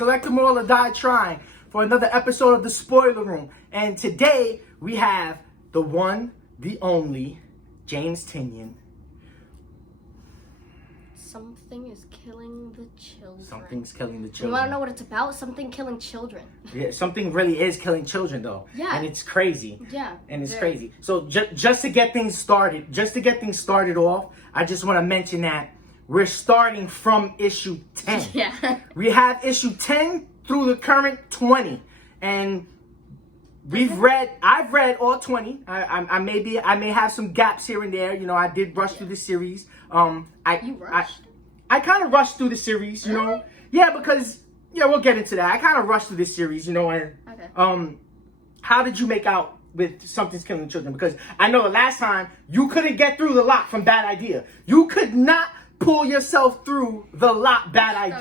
collect them all or die trying for another episode of the Spoiler Room. And today we have the one, the only, James Tynion. Something is killing the children. Something's killing the children. You want to know what it's about? Something killing children. Yeah, something really is killing children though. Yeah. And it's crazy. Yeah. And it's crazy. So just to get things started off, I just want to mention that we're starting from issue 10. Yeah. We have issue 10 through the current 20. And I've read all 20. I may have some gaps here and there. You know, I did rush through the series. You rushed? I kind of rushed through the series, you know. Yeah, because we'll get into that. I kind of rushed through this series, you know. And okay. How did you make out with Something's Killing the Children? Because I know the last time you couldn't get through the lot from Bad Idea. You could not pull yourself through the lot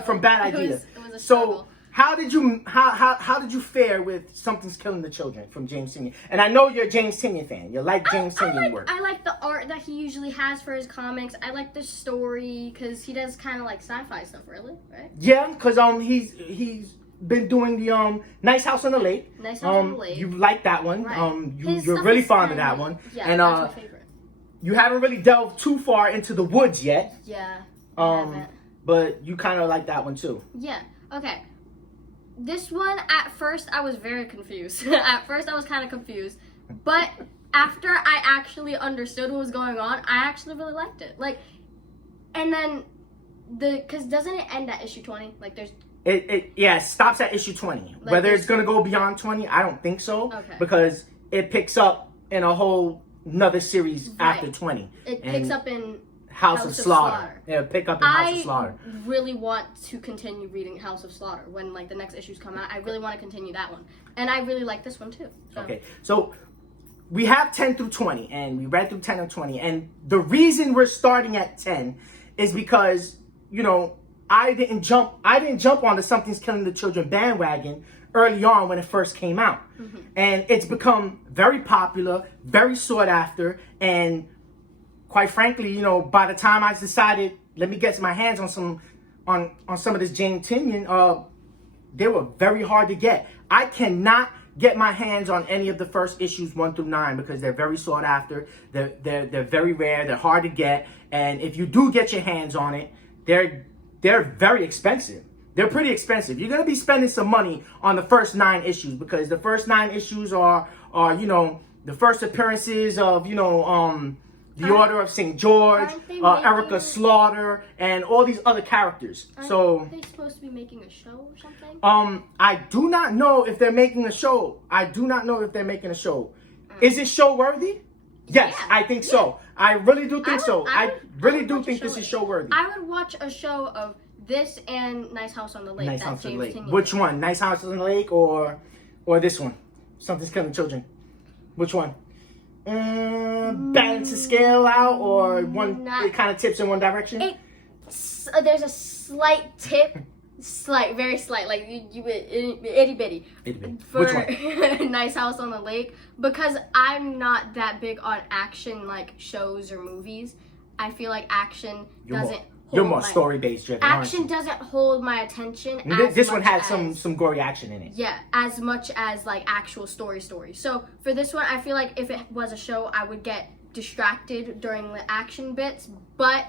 from Bad Idea. It was a struggle. So how did you fare with Something's Killing the Children from James Tynion? And I know you're a James Tynion fan. You like James Tynion work. I like the art that he usually has for his comics. I like the story because he does kind of like sci-fi stuff, really, right? Yeah, because he's been doing the Nice House on the Lake. Nice House on the Lake. You like that one. Right. You're really fond of that one. Yeah, and that's my favorite. You haven't really delved too far into the woods yet. Yeah. I haven't. But you kind of like that one too. Yeah. Okay. This one, at first, I was very confused. At first, I was kind of confused. But after I actually understood what was going on, I actually really liked it. Like, and then because doesn't it end at issue 20? Like, there's... It stops at issue 20. Like Whether it's going to go beyond 20, I don't think so. Okay. Because it picks up in a whole another series after 20. It picks up in House of Slaughter. Yeah, pick up in House of Slaughter. I really want to continue reading House of Slaughter when like the next issues come out. I really want to continue that one, and I really like this one too. So. Okay, so we have 10 through 20, and we read through 10 and 20, and the reason we're starting at 10 is because I didn't jump on the Something's Killing the Children bandwagon early on when it first came out, and it's become very popular, very sought after, and quite frankly, by the time I decided, let me get my hands on some of this James Tynion, they were very hard to get. I cannot get my hands on any of the first issues 1 through 9 because they're very sought after. They're very rare. They're hard to get, and if you do get your hands on it, they're very expensive. They're pretty expensive. You're gonna be spending some money on the first 9 issues because the first 9 issues are the first appearances of the Order of St. George, Erica Slaughter, and all these other characters. Aren't they supposed to be making a show or something? I do not know if they're making a show. Is it show worthy? Yes, yeah. I think so. I really do think so. I really do think this is show worthy. I would watch a show of this and Nice House on the Lake. Nice House on the Lake. Which one? Nice House on the Lake or this one? Something's Killing Children. Which one? Balance the scale out, or one it kind of tips in one direction? There's a slight tip, very slight, like itty bitty. For Which one? Nice House on the Lake, because I'm not that big on action like shows or movies. I feel like action doesn't. You're more story-based driven. Action doesn't hold my attention. This one had some gory action in it. Yeah, as much as like actual story. So for this one, I feel like if it was a show, I would get distracted during the action bits. But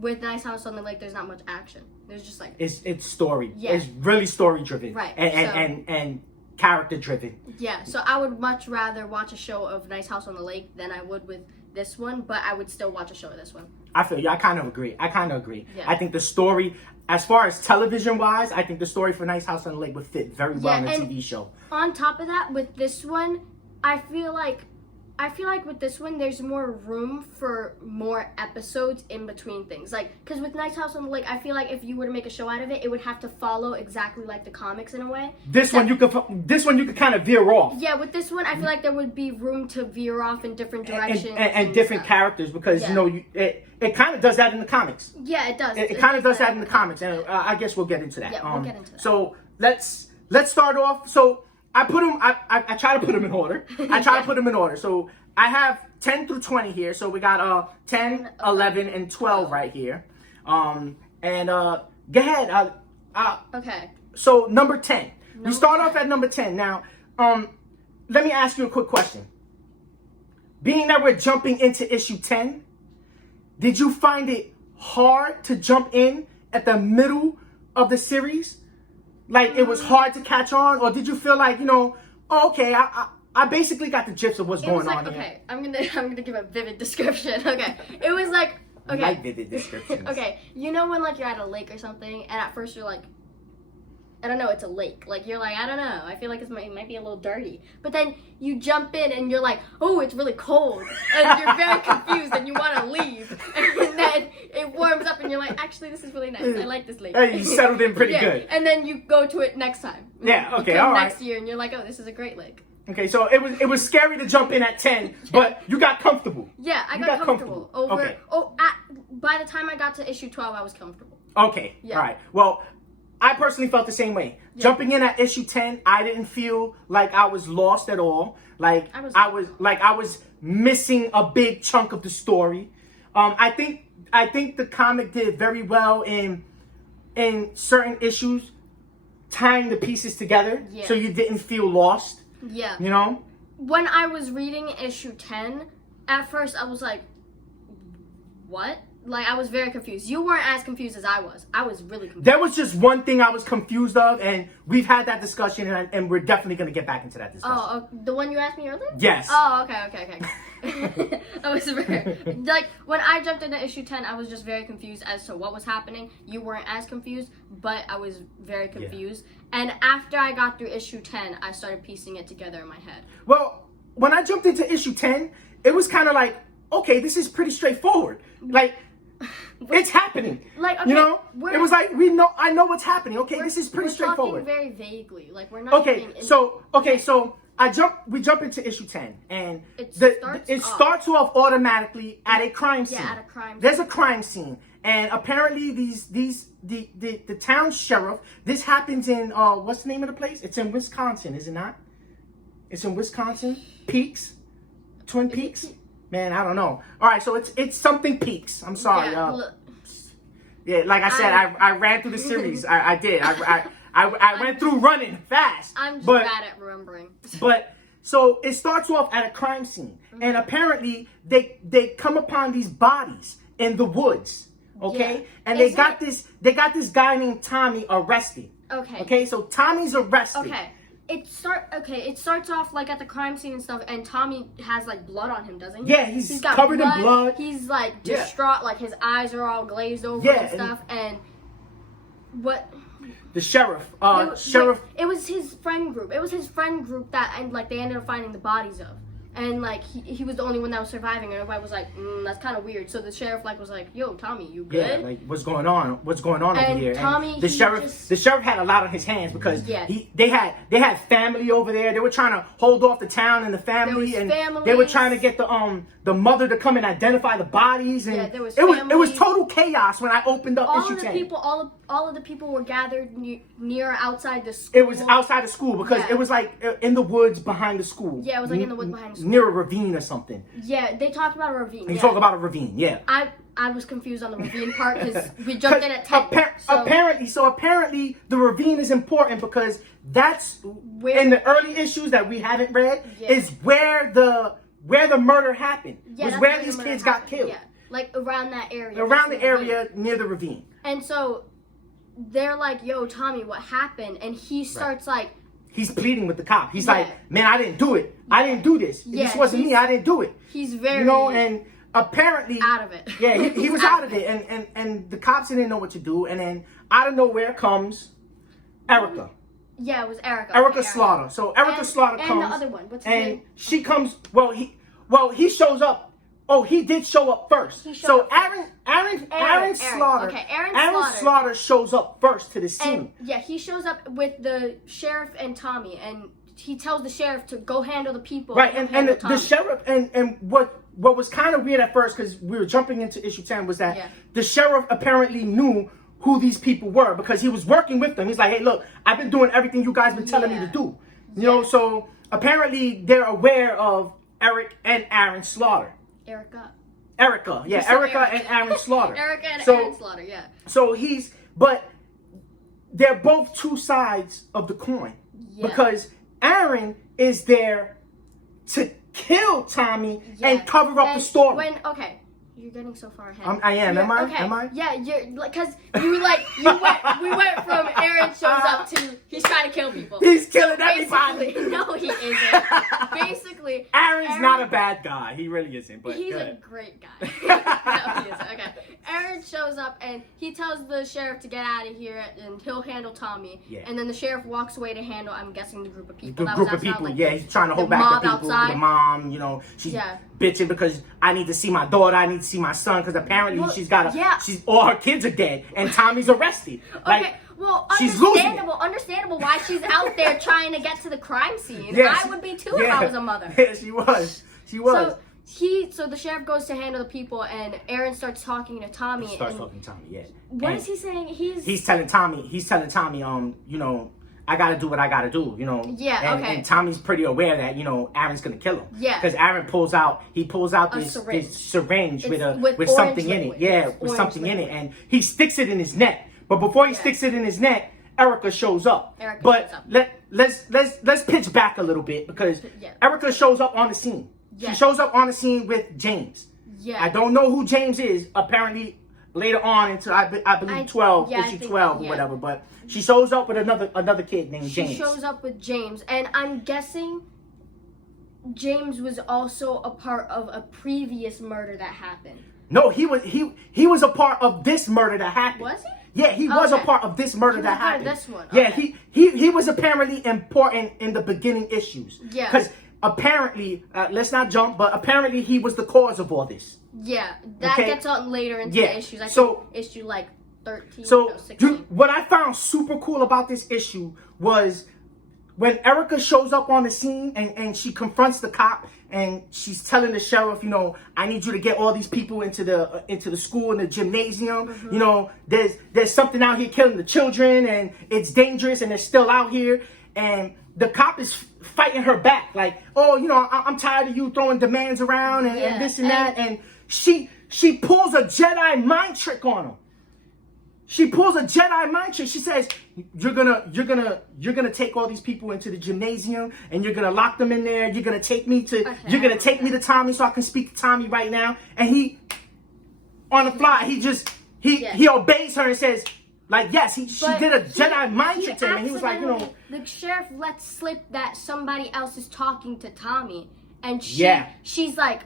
with Nice House on the Lake, there's not much action. There's just like it's story. Yeah. It's really story driven. Right. And character driven. Yeah. So I would much rather watch a show of Nice House on the Lake than I would with this one, but I would still watch a show of this one. I feel you. I kind of agree. Yeah. I think the story, as far as television-wise, I think the story for Nice House on the Lake would fit very well in a TV show. On top of that, with this one, I feel like with this one, there's more room for more episodes in between things. Like, because with Nice House on the Lake, I feel like if you were to make a show out of it, it would have to follow exactly like the comics in a way. This one you could kind of veer off. Yeah, with this one, I feel like there would be room to veer off in different directions and different characters because it kind of does that in the comics. Yeah, it does. It kind of does that in the comics, and I guess we'll get into that. Yeah, we'll get into that. So let's start off. So I put them. I try to put them in order. So I have 10 through 20 here. So we got 10, 11, and 12 right here. And go ahead. Okay. So number 10. We Number start 10. off at number 10. Now, let me ask you a quick question. Being that we're jumping into issue 10, did you find it hard to jump in at the middle of the series? Like, it was hard to catch on? Or did you feel like, okay, I basically got the gist of what's going on here? Okay, I'm gonna give a vivid description. Okay, it was like, okay. I like vivid descriptions. Okay, when like you're at a lake or something, and at first you're like, I don't know, it's a lake. Like, you're like, I don't know, I feel like it might be a little dirty. But then you jump in and you're like, oh, it's really cold. And you're very confused and you want to leave. And then it warms up and you're like, actually, this is really nice. I like this lake. Hey, you settled in pretty good. And then you go to it next time. Yeah, okay, you come all right. next year and you're like, oh, this is a great lake. Okay, so it was scary to jump in at 10, but you got comfortable. Yeah, I You got comfortable. Okay. By the time I got to issue 12, I was comfortable. Okay, Yeah. all right. Well, I personally felt the same way. Yeah. Jumping in at issue 10, I didn't feel like I was lost at all. Like I was missing a big chunk of the story. I think the comic did very well in certain issues, tying the pieces together, Yeah. so you didn't feel lost. Yeah. When I was reading issue 10, at first I was like, what? Like, I was very confused. You weren't as confused as I was. I was really confused. There was just one thing I was confused of, and we've had that discussion, and we're definitely going to get back into that discussion. Oh, the one you asked me earlier? Yes. Oh, okay. I was very, like, when I jumped into issue 10, I was just very confused as to what was happening. You weren't as confused, but I was very confused. Yeah. And after I got through issue 10, I started piecing it together in my head. Well, when I jumped into issue 10, it was kind of like, okay, this is pretty straightforward. Like, it's happening. Like, okay, it was like I know what's happening. Okay, this is pretty straightforward. We're talking very vaguely. Like, we're not. So we jump into issue 10, and it starts off automatically at a crime scene. Yeah, at a crime scene. There's a crime scene, and apparently the town sheriff. This happens in what's the name of the place? It's in Wisconsin, is it not? It's in Wisconsin. Peaks, Twin Peaks. Man, I don't know. All right, so it's something Peaks. I'm sorry. Yeah, like I said, I ran through the series. I did. I went through running fast. I'm just bad at remembering. But so it starts off at a crime scene, and apparently they come upon these bodies in the woods. Okay, yeah. And they got this guy named Tommy arrested. Okay, so Tommy's arrested. Okay. It starts off like at the crime scene and stuff, and Tommy has like blood on him, doesn't he? Yeah, he's got covered in blood. He's like distraught, like his eyes are all glazed over and stuff. And what? The sheriff, it was his friend group. It was his friend group that, and like they ended up finding the bodies of. And like he was the only one that was surviving, and everybody was like, that's kind of weird. So the sheriff was like, "Yo, Tommy, you good?" Yeah, like what's going on? What's going on over here? Tommy, and the sheriff had a lot on his hands because they had family over there. They were trying to hold off the town and the family, and they were trying to get the mother to come and identify the bodies. And there was it was total chaos when I opened up issue 10. All of the people were gathered near outside the school. It was outside the school because it was like in the woods behind the school. Yeah, it was like in the woods behind the school. Near a ravine or something. Yeah, they talked about a ravine. They talk about a ravine, yeah. I was confused on the ravine part because we jumped in at 10. Apparently the ravine is important because that's where in the early issues that we haven't read is where the murder happened. Was where these kids got killed. Yeah, like around that area. Around the area near the ravine. And so they're like, "Yo, Tommy, what happened?" And he starts like. He's pleading with the cop. He's like, "Man, I didn't do it. I didn't do this. This wasn't me. I didn't do it." He's very, and apparently out of it. Yeah, he was out of it, and the cops didn't know what to do. And then out of nowhere comes Erica. Yeah, it was Erica. Erica Slaughter. So Erica Slaughter comes, and the other one. What's his name? She comes. He shows up. Oh, he did show up first. Aaron Slaughter shows up first to the scene. And, he shows up with the sheriff and Tommy, and he tells the sheriff to go handle the people. Right, and the sheriff, and what was kind of weird at first, because we were jumping into issue 10, was that the sheriff apparently knew who these people were because he was working with them. He's like, "Hey, look, I've been doing everything you guys been telling me to do." You know, so apparently they're aware of Eric and Aaron Slaughter. Erica, and Aaron Slaughter. Erica and Aaron Slaughter, yeah. So but they're both two sides of the coin. Yeah. Because Aaron is there to kill Tommy and cover up the story. You're getting so far ahead. I am. Am I? Okay. Am I? Yeah, you're like, cause we went from Aaron shows up to he's trying to kill people. He's killing everybody. No, he isn't. Basically, Aaron's not a bad guy. He really isn't. But he's a great guy. No, he isn't. Okay. Aaron shows up and he tells the sheriff to get out of here and he'll handle Tommy. Yeah. And then the sheriff walks away to handle, I'm guessing, the group of people. The group of people. Like he's trying to hold back the people. Outside. The mom, she's bitching because I need to see my daughter. I need to see my son because apparently she's all her kids are dead and Tommy's arrested. Okay. Well, understandable why she's out there trying to get to the crime scene. I would be too if I was a mother. Yeah, she was. So the sheriff goes to handle the people, and Aaron starts talking to Tommy. What is he saying? He's telling Tommy, I gotta do what I gotta do, Yeah, and Tommy's pretty aware that, Aaron's gonna kill him. Yeah. Because Aaron pulls out this syringe with something in it. Yeah, with something in it. And he sticks it in his neck. But before he sticks it in his neck, Erica shows up. Let's pitch back a little bit because Erica shows up on the scene. Yeah. She shows up on the scene with James. Yeah. I don't know who James is. Apparently, later on into I believe issue 12 or whatever. But she shows up with another kid named James. She shows up with James, and I'm guessing James was also a part of a previous murder that happened. No, he was a part of this murder that happened. Was he? Yeah, he was a part of this murder that happened. This one. Yeah, he was apparently important in the beginning issues. Yeah. Because apparently, let's not jump, but apparently he was the cause of all this. Yeah, that gets on later into the issues. I think issue 13 or 16. What I found super cool about this issue was when Erica shows up on the scene and she confronts the cop and she's telling the sheriff, I need you to get all these people into the school and the gymnasium. Mm-hmm. There's something out here killing the children and it's dangerous and they're still out here. And the cop is fighting her back like, I'm tired of you throwing demands around and this and that. And she pulls a Jedi mind trick on him. She pulls a Jedi mind trick. She says, you're gonna take all these people into the gymnasium and you're gonna lock them in there. You're gonna take me to Tommy so I can speak to Tommy right now. And he, on the fly, he obeys her and says, she did a Jedi mind trick to him. And he was like, the sheriff lets slip that somebody else is talking to Tommy. And she's like,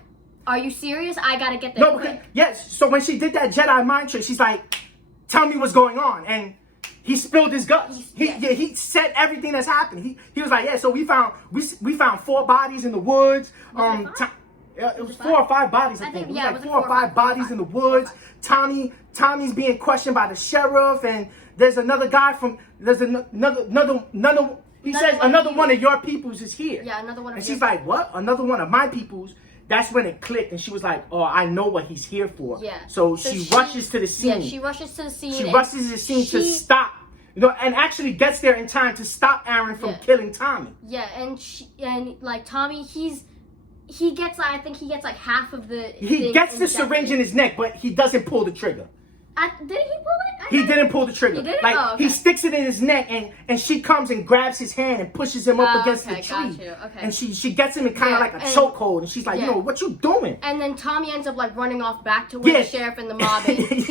are you serious? I gotta get there quick. Yes. So when she did that Jedi mind trick, she's like, tell me what's going on. And he spilled his guts. He said everything that's happened. He was like, so we found 4 bodies in the woods. It was 4 or 5 bodies, I think. It was like 4 or 5 bodies in the woods. Tommy's being questioned by the sheriff, and there's another guy he says another one of your peoples is here. Yeah, another one of And she's like, what? Another one of my peoples? That's when it clicked, and she was like, oh, I know what he's here for. Yeah. So she rushes to the scene. Yeah, she rushes to the scene. She rushes to the scene to stop, and actually gets there in time to stop Aaron from killing Tommy. Yeah, and Tommy, he gets like half of the. He gets the syringe in his neck, but he doesn't pull the trigger. Did he pull it? He didn't pull the trigger. He didn't? He sticks it in his neck, and she comes and grabs his hand and pushes him up against the tree. Got you. Okay. And she gets him in kind of like a chokehold, and she's like, what you doing? And then Tommy ends up running off back to where the sheriff and the mob is.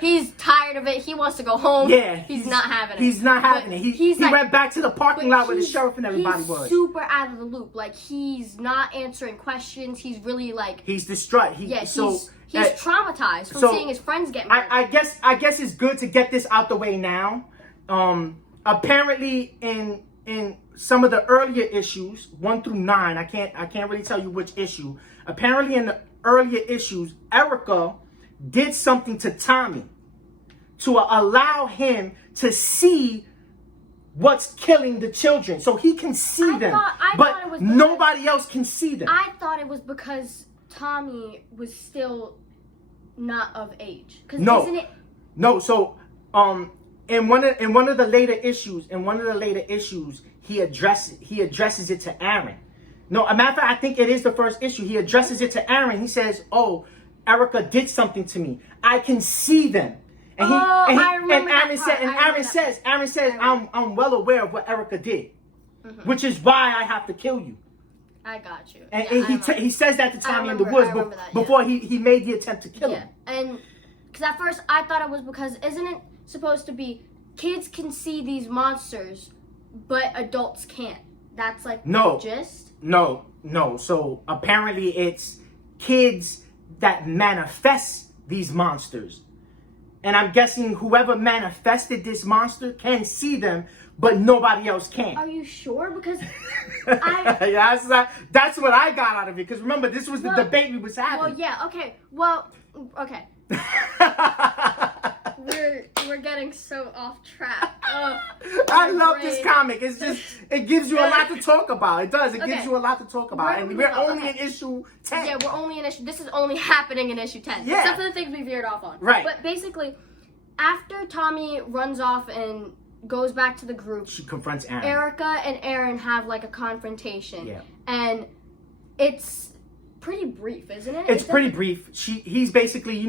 He's tired of it. He wants to go home. Yeah. He's not having it. He's not having it. He went back to the parking lot where the sheriff and everybody was. He's super out of the loop. He's not answering questions. He's really He's distraught. He's traumatized from seeing his friends get murdered. I guess it's good to get this out the way now. Apparently, in some of the earlier issues, 1 through 9, I can't really tell you which issue. Apparently, in the earlier issues, Erica did something to Tommy to allow him to see what's killing the children, so he can see them. But nobody else can see them. I thought it was because Tommy was still not of age. No. So, in one of the later issues, he addresses it to Aaron. No, a matter of fact, I think it is the first issue. He addresses it to Aaron. He says, "Oh, Erica did something to me. I can see them." I remember that Aaron part. said, and Aaron says, I'm well aware of what Erica did, which is why I have to kill you. I got you. And, Yeah, he says that to Tommy in the I woods remember that, before he made the attempt to kill him. And because at first I thought it was because isn't it supposed to be kids can see these monsters, but adults can't? That's like the gist? No. So apparently it's kids that manifest these monsters. And I'm guessing whoever manifested this monster can see them, but nobody else can. Are you sure? Because that's what I got out of it. Because remember, this was the debate we was having. Well, yeah, okay. Okay. We're getting so off track. I love this comic. It's just, it gives you a lot to talk about. It does. It gives you a lot to talk about. And we're only in issue 10. Yeah, we're only in issue. This is only happening in issue 10. Yeah. Except for the things we veered off on. Right. But basically, after Tommy runs off and goes back to the group, she confronts Aaron. Erica and Aaron have like a confrontation. Yeah. And it's pretty brief, isn't it? It's pretty brief. He's basically,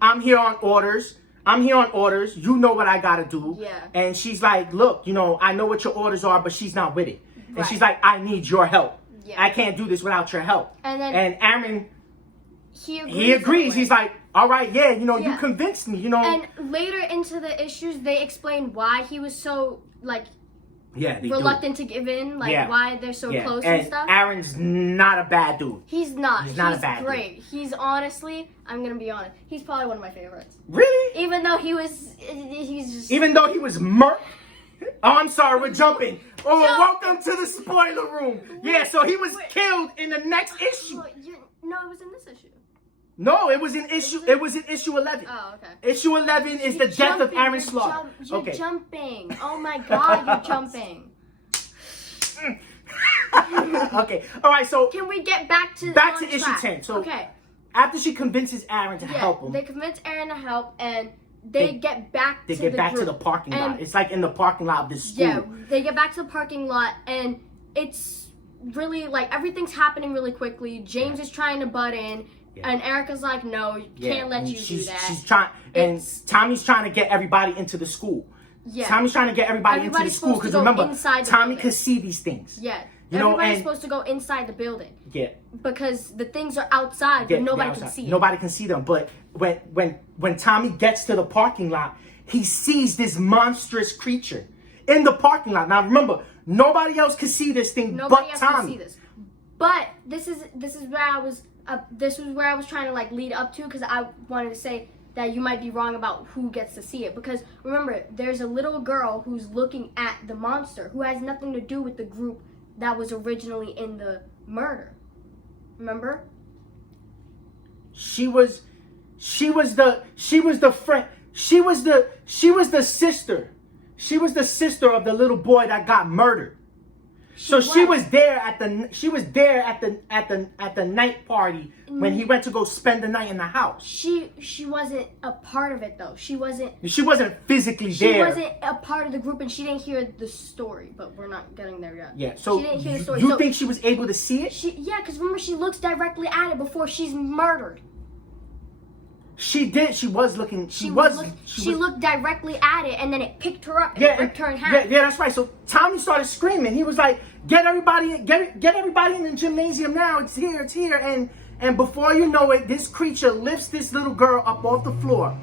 I'm here on orders. You know what I gotta do. Yeah. And she's like, look, I know what your orders are, but she's not with it. Right. And she's like, I need your help. Yeah. I can't do this without your help. And Aaron, he agrees. He's like, all right, yeah, you Yeah. convinced me, And later into the issues, they explain why he was so, reluctant to give in, why they're so close and stuff. Aaron's not a bad dude. He's not. He's not a bad great. dude. He's honestly, I'm gonna be honest, he's probably one of my favorites. Really? Even though Even though he was murked? Oh, I'm sorry, we're jumping. Oh, welcome to the spoiler room. Yeah, so he was killed in the next issue. No, it was in this issue. No, it was in issue 11. Oh, okay. Issue 11 is the death of Aaron Slaughter. You're jumping. Oh my god, you're jumping. Okay. All right, so can we get back to issue 10? So okay. After she convinces Aaron to help him, they convince Aaron to help, and they get back to the parking lot. It's like in the parking lot of this school. Yeah, they get back to the parking lot, and it's really everything's happening really quickly. James is trying to butt in. Yeah. And Erica's like, no, can't let you do that. She's trying, and Tommy's trying to get everybody into the school. Yeah. Tommy's trying to get everybody into the school because remember, Tommy could see these things. Yeah. Everybody's supposed to go inside the building. Yeah. Because the things are outside, but nobody can see them. Nobody can see them. But when Tommy gets to the parking lot, he sees this monstrous creature in the parking lot. Now remember, nobody else could see this thing but Tommy. Could see this. But this is where I was. This was where I was trying to lead up to, because I wanted to say that you might be wrong about who gets to see it. Because remember, there's a little girl who's looking at the monster who has nothing to do with the group that was originally in the murder. Remember? She was the friend. She was the sister. She was the sister of the little boy that got murdered. She was there at the night party when he went to go spend the night in the house. She wasn't a part of it though. She wasn't physically there. She wasn't a part of the group, and she didn't hear the story. But we're not getting there yet. Yeah. So she didn't hear the story. You think she was able to see it? Because remember, she looks directly at it before she's murdered. She did. She was looking. She looked directly at it, and then it picked her up and ripped her in half. Yeah, that's right. So Tommy started screaming. He was like, "Get everybody in the gymnasium now! It's here!" And before you know it, this creature lifts this little girl up off the floor.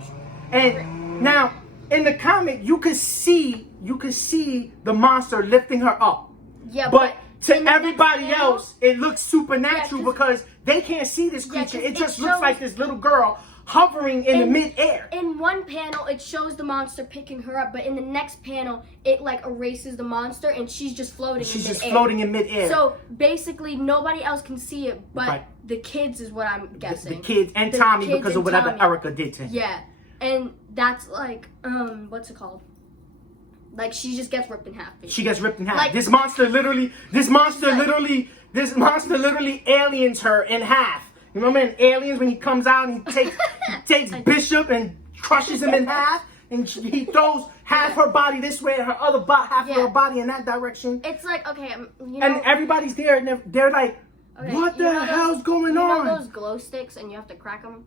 And now in the comic, you could see the monster lifting her up. Yeah, but to everybody else, it looks supernatural because they can't see this creature. It just looks like this little girl hovering in the mid-air. In one panel, it shows the monster picking her up, but in the next panel, it erases the monster, and she's just floating in mid-air. So basically, nobody else can see it, but the kids is what I'm guessing. The kids and Tommy because of whatever Erica did to him. Yeah, and that's what's it called? She just gets ripped in half. Basically. She gets ripped in half. This monster literally aliens her in half. You remember in Aliens when he comes out and he takes Bishop and crushes him in half, and he throws half her body this way and her other half of her body in that direction. It's okay, and everybody's there and they're like, Okay, what you the know those- hell's going you on? know those glow sticks and you have to crack them?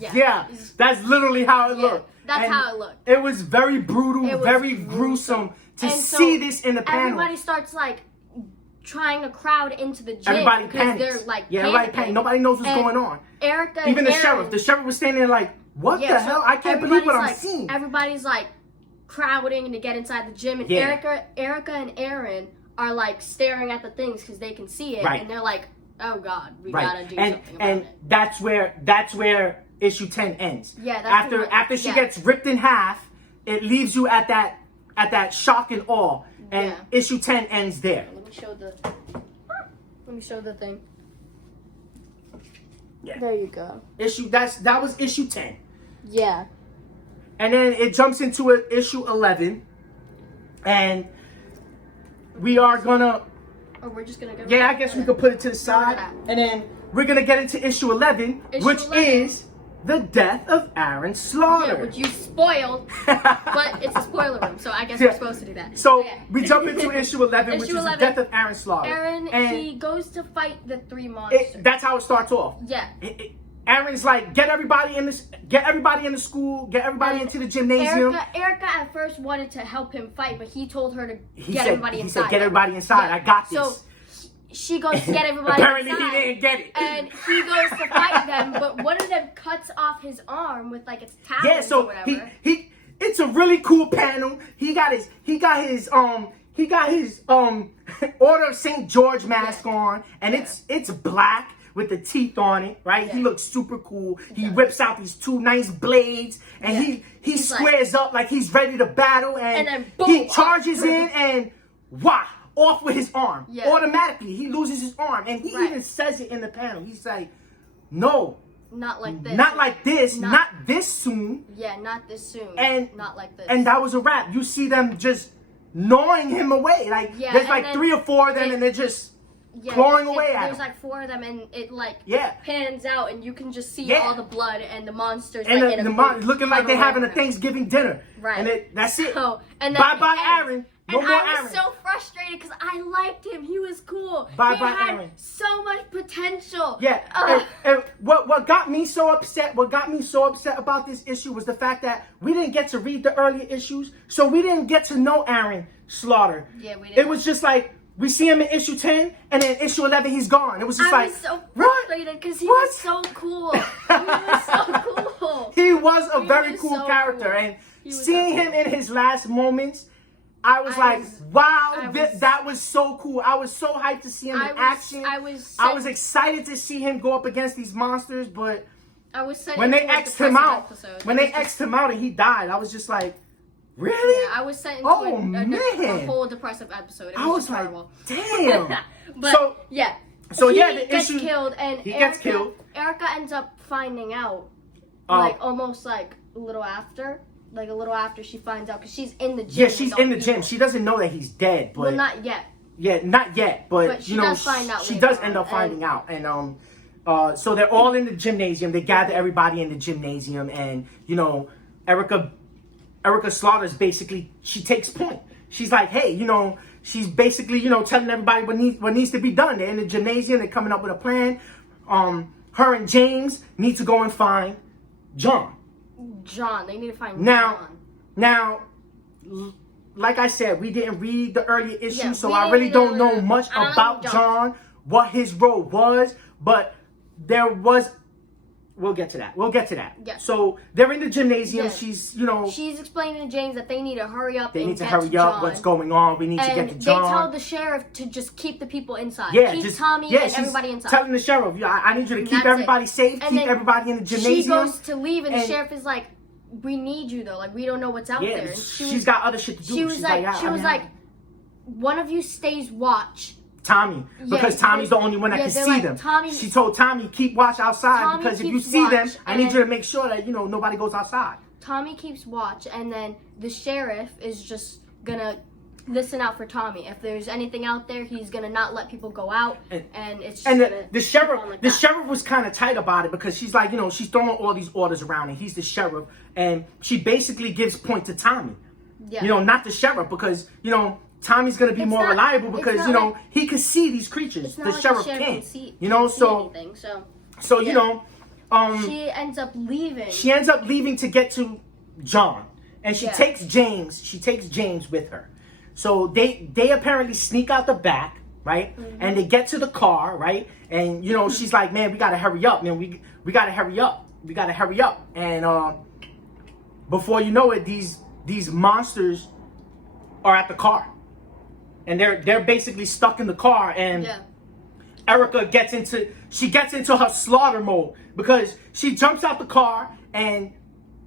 Yeah, that's literally how it looked. That's And how it looked. it was very brutal, It was very gruesome. gruesome to And so see this in the panel. Everybody starts like trying to crowd into the gym. Everybody because panics. they're like Everybody panicking. panics. Nobody knows what's And going on. Erica Even and the Aaron, sheriff. The sheriff was standing there like, what the so hell? I can't believe what I'm everybody's like- seeing. Everybody's like crowding to get inside the gym, and Yeah. Erica and Aaron are like staring at the things because they can see it, Right. and they're like, "Oh God, we Right. gotta do something about And it." that's where issue 10 ends. Yeah, that's after she gets ripped in half, it leaves you at that shock and awe. And issue 10 ends there. Let me show the thing. Yeah. There you go. That was issue 10. Yeah. And then it jumps into issue 11. And we are gonna Or we're just gonna go. yeah, I guess we could put it to the side. that. And then we're gonna get into issue 11, which 11. is the death of Aaron Slaughter. Yeah, which you spoiled, but it's a spoiler room, so I guess we're supposed to do that. So Yeah. we jump into issue 11, which Issue is the 11, death of Aaron Slaughter. Aaron, and he goes to fight the three monsters. that's how it starts off. Yeah. Aaron's like, get everybody in the school, get everybody into the gymnasium. Erica at first wanted to help him fight, but he told her to get He everybody inside. said, get everybody inside. Yeah. I got this. So she goes to get everybody Apparently inside. he didn't get it. And he goes to fight them, but one of them cuts off his arm with like its talons Yeah, or so whatever. he it's a really cool panel. He got his Order of St. George mask on, and it's black with the teeth on it, right? Yeah. He looks super cool. He whips out these two nice blades, and he squares up like he's ready to battle, and then boom, he charges in and wah, off with his arm. Yeah. Automatically, he loses his arm, and he even says it in the panel. He's like, no. Not like this. Not like this. Not this soon. Yeah, not this soon. And not like this. And that was a wrap. You see them just gnawing him away. Like there's like 3 or 4 of them, and they're just clawing away at him. There's like 4 of them, and it like Yeah. pans out, and you can just see Yeah. all the blood and the monsters. And like, in the a monsters booth looking like on they're the way having a around. Thanksgiving dinner. Right. And that's it. So, and then Bye-bye, it ends. Aaron. No and more I was Aaron. so frustrated because I liked him. He was cool. Bye-bye, he had Aaron. so much potential. Yeah, and what got me so upset about this issue was the fact that we didn't get to read the earlier issues, so we didn't get to know Aaron Slaughter. Yeah, we didn't. It was just like we see him in issue 10, and then issue 11 he's gone. It was just I like was so what? frustrated because he What? was so cool. He was so cool. He was a He very was cool so character, cool. and He was seeing so him in his last moments, I was like, wow, that was so cool. I was so hyped to see him in action. I was excited to see him go up against these monsters, but I was sent when they into a X'd him depressive out, episode. when they X'd him out and he died, I was just like, really? Yeah, I was sent into Oh, a man. whole depressive episode. It I was just like, horrible. damn. But So- yeah. so he yeah, the gets issue- killed, and he gets killed. Erica ends up finding out, like almost like a little after she finds out, because she's in the gym. Yeah, with she's all in the gym. people. She doesn't know that he's dead, but Well, not yet. yeah, not yet, but she you know, does find out she later does end on, up finding out, and so they're all in the gymnasium. They gather everybody in the gymnasium, and you know, Erica Slaughter's basically, she takes point. She's like, hey, you know, she's basically, you know, telling everybody what needs to be done. They're in the gymnasium. They're coming up with a plan. Her and James need to go and find John. They need to find John. Now, like I said, we didn't read the earlier issue, Yeah, so we I didn't really read don't the know earlier- much I don't know about John. John, what his role was, but there was. We'll get to that. Yeah. So they're in the gymnasium. Yeah. She's, you know, She's explaining to James that they need to hurry up. they and need to get hurry up. John. What's going on? We need to get to John. They tell the sheriff to just keep the people inside. Yeah, keep just Tommy and she's everybody inside. telling the sheriff, yeah, I need you to keep That's everybody it. safe, And keep then everybody in the gymnasium. She goes to leave, and the and- sheriff is like, "We need you though. Like we don't know what's out there." And she's got other shit to do. She was She's like, "One of you stays watch." Tommy, because Tommy's the only one that can they're see like, them. Tommy- She told Tommy, keep watch outside, Tommy because if you keeps see them, watch, I need and- you to make sure that, you know, nobody goes outside. Tommy keeps watch, and then the sheriff is just gonna listen out for Tommy. If there's anything out there, he's gonna not let people go out, and it's just And gonna the keep on like that. sheriff was kind of tight about it, because she's like, you know, she's throwing all these orders around, and he's the sheriff, and she basically gives point to Tommy. Yeah. You know, not the sheriff, because, you know, Tommy's gonna be It's more not- reliable it's because not you know like- he could see these creatures. It's not The like sheriff the can't. see, You know, see so anything, so yeah. you know, she ends up leaving. she ends up leaving to get to John, and she Yeah. takes James. She takes James with her. So they apparently sneak out the back, right? And they get to the car, right? And you know, she's like, "Man, we gotta hurry up, man. We gotta hurry up. We gotta hurry up." And before you know it, these monsters are at the car, and they're basically stuck in the car. And Erica gets into her slaughter mode because she jumps out the car and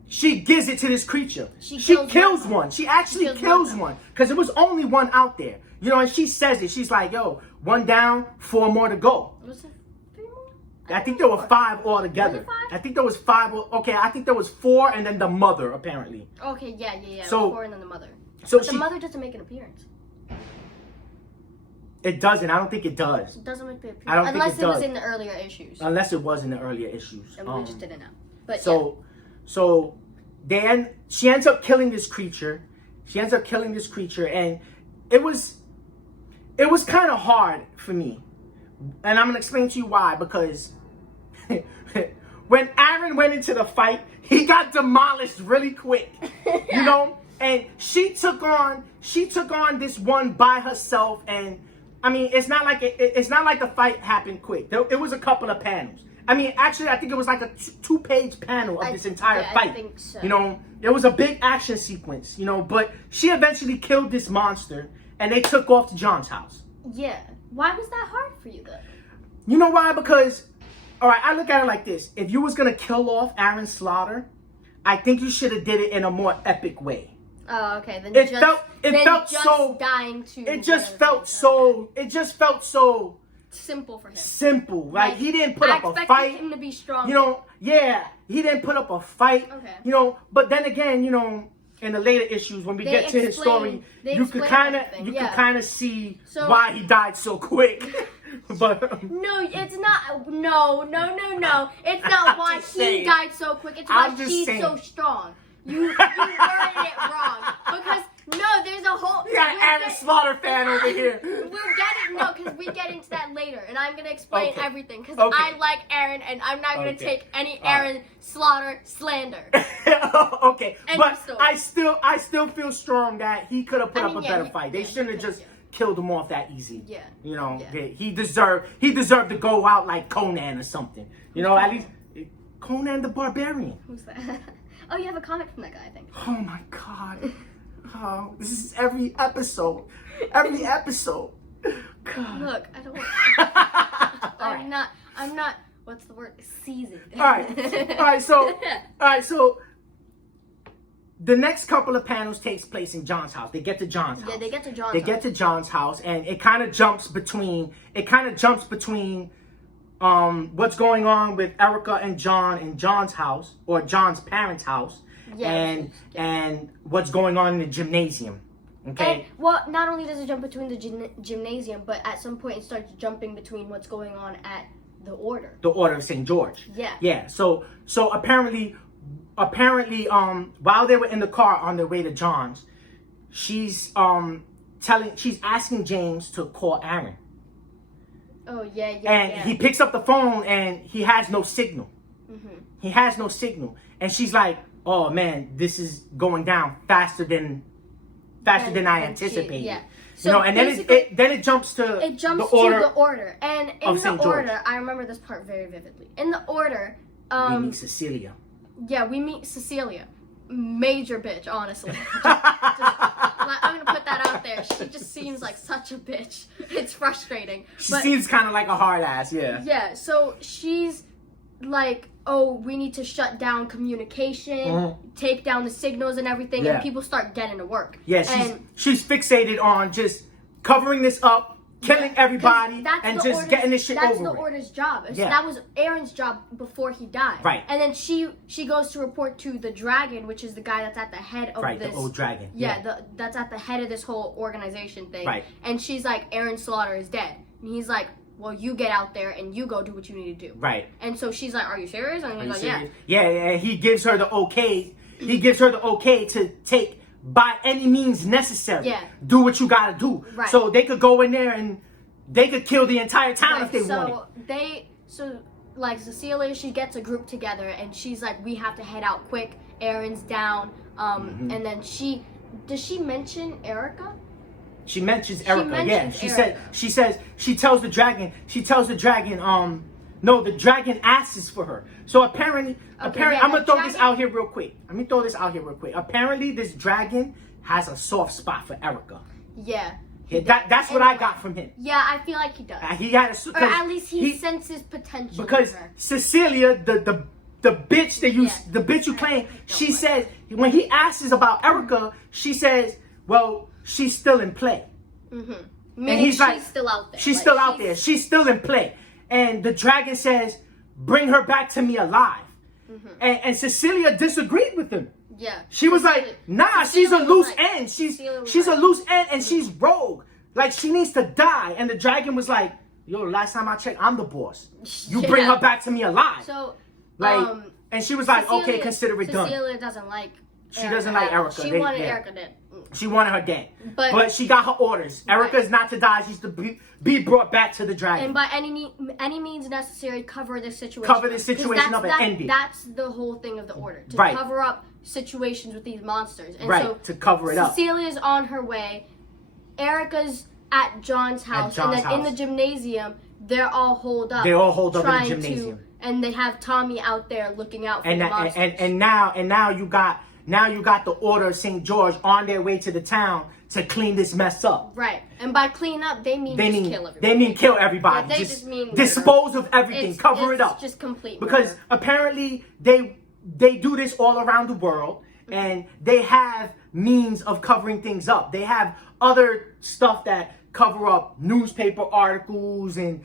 she gives it to this creature. She kills one. She actually kills one because there was only one out there. You know, and she says it. She's like, "Yo, one down, 4 more to go." Was it 3 more? I think there were 5 altogether. Was it 5? I think there was 5. Okay, I think there was 4, and then the mother apparently. Okay, yeah. So- 4 and then the mother. So But the mother doesn't make an appearance. It doesn't. I don't think it does. It doesn't make the appearance. I don't think Unless it it was does. in the earlier issues. Unless it was in the earlier issues. And we just didn't know. But So she ends up killing this creature. And it was kind of hard for me. And I'm gonna explain to you why. Because when Aaron went into the fight, he got demolished really quick. You know? And she took on this one by herself, and I mean, it's not like the fight happened quick. It was a couple of panels. I mean, actually, I think it was like a 2-page panel of this entire fight. I think so. You know, it was a big action sequence. You know, but she eventually killed this monster, and they took off to John's house. Yeah. Why was that hard for you though? You know why? Because, all right, I look at it like this: if you was gonna kill off Aaron Slaughter, I think you should have did it in a more epic way. Oh, okay. Then It felt so dying to. It just felt so simple for him. simple. Like he didn't put up a I fight. expected him to be strong. You know, yeah, he didn't put up a fight. Okay. You know, but then again, you know, in the later issues when we get to his story, you could kind of see why he died so quick. But no, it's not. No. It's not why he died so quick. It's why he's so strong. You worded it wrong because there's a whole. You got an Aaron Slaughter fan over here. We'll get it. Because we get into that later, and I'm gonna explain everything because Okay. I like Aaron, and I'm not gonna take any Aaron Slaughter slander. Okay, End but of story. I still feel strong that he could have put up a better fight. They shouldn't have just killed him off that easy. Yeah. You know, he deserved to go out like Conan or something. You know, at least Conan the Barbarian. Who's that? Oh, you have a comic from that guy, I think. Oh my God. Oh, this is every episode. Every episode. God. Look, I don't. I'm not. What's the word? Seasoned. All right. So the next couple of panels takes place in John's house. They get to John's house. Yeah, they get to John's They house. get to John's house, and it kind of jumps between. What's going on with Erica and John in John's house, or John's parents' house, and what's going on in the gymnasium. Okay. And, not only does it jump between the gymnasium, but at some point it starts jumping between what's going on at the order. The Order of St. George. Yeah. Yeah. So apparently, while they were in the car on their way to John's, she's asking James to call Aaron. Oh yeah. And he picks up the phone and he has no signal. Mm-hmm. He has no signal, and she's like, "Oh man, this is going down faster than I anticipated." Yeah. So, you know, and then it jumps to the order, and in the order, I remember this part very vividly. In the order, we meet Cecilia. Yeah, we meet Cecilia. Major bitch, honestly. I'm gonna put that out there. She just seems like such a bitch. It's frustrating. She seems kind of like a hard ass, yeah. Yeah, so she's like, oh, we need to shut down communication, take down the signals and everything, and people start getting to work. Yeah, she's fixated on just covering this up, killing everybody, and just getting this shit over with. That's the Order's job. Yeah. That was Aaron's job before he died. Right. And then she goes to report to the Dragon, which is the guy that's at the head of this. Right, the old dragon. Yeah, that's at the head of this whole organization thing. Right. And she's like, Aaron Slaughter is dead. And he's like, well, you get out there and you go do what you need to do. Right. And so she's like, are you serious? And he's like, yeah. Yeah, he gives her the okay. He gives her the okay to take by any means necessary. Yeah. Do what you gotta do. Right. So they could go in there and they could kill the entire town if they wanted. So like Cecilia, she gets a group together and she's like, we have to head out quick. Aaron's down. And then does she mention Erica? She mentions Erica. Yeah. She Erica. she tells the dragon. No, the dragon asks for her. So apparently, I'm gonna throw this out here real quick. Apparently, this dragon has a soft spot for Erica. Yeah. That's what I got from him. Yeah, I feel like he does. He had or at least he senses potential. Because in her. Cecilia, the bitch the bitch you playing, she says when he asks about Erica, she says, well, she's still in play. Mm-hmm. And he's like, she's still out there. She's still out there. She's still in play. And the dragon says, bring her back to me alive. Mm-hmm. And Cecilia disagreed with him. Yeah. She was like, nah, she's a loose end. She's a loose end and she's rogue. Like, she needs to die. And the dragon was like, yo, last time I checked, I'm the boss. You bring her back to me alive. So, and she was like, okay, consider it done. Cecilia doesn't like Erica. She doesn't like Erica. She wanted Erica dead. She wanted her dead. But she got her orders. Erica is not to die. She's to be brought back to the dragon. And by any means necessary, cover this situation. Cover this situation up and end it. That's the whole thing of the order. To cover up situations with these monsters. And so to cover it up. Cecilia's on her way. Erica's at John's house. And then in the gymnasium, they're all holed up. They're all holed up in the gymnasium. And they have Tommy out there looking out for the monsters. And now you got the Order of St. George on their way to the town to clean this mess up. Right. And by clean up, they mean kill everybody. They mean kill everybody. Yeah, they just mean dispose of everything. Cover it up. Just complete murder. Because apparently they do this all around the world, and they have means of covering things up. They have other stuff that cover up newspaper articles and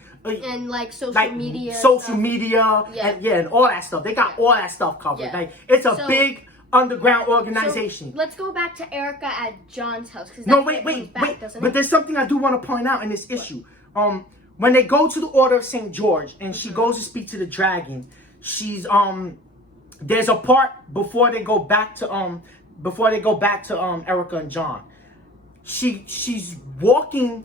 like social media, and all that stuff. They got all that stuff covered. Yeah. Like, it's a big underground organization. So let's go back to Erica at John's house. Wait. But there's something I do want to point out in this issue. When they go to the Order of St. George and she goes to speak to the dragon, she's there's a part before they go back to Erica and John. She's walking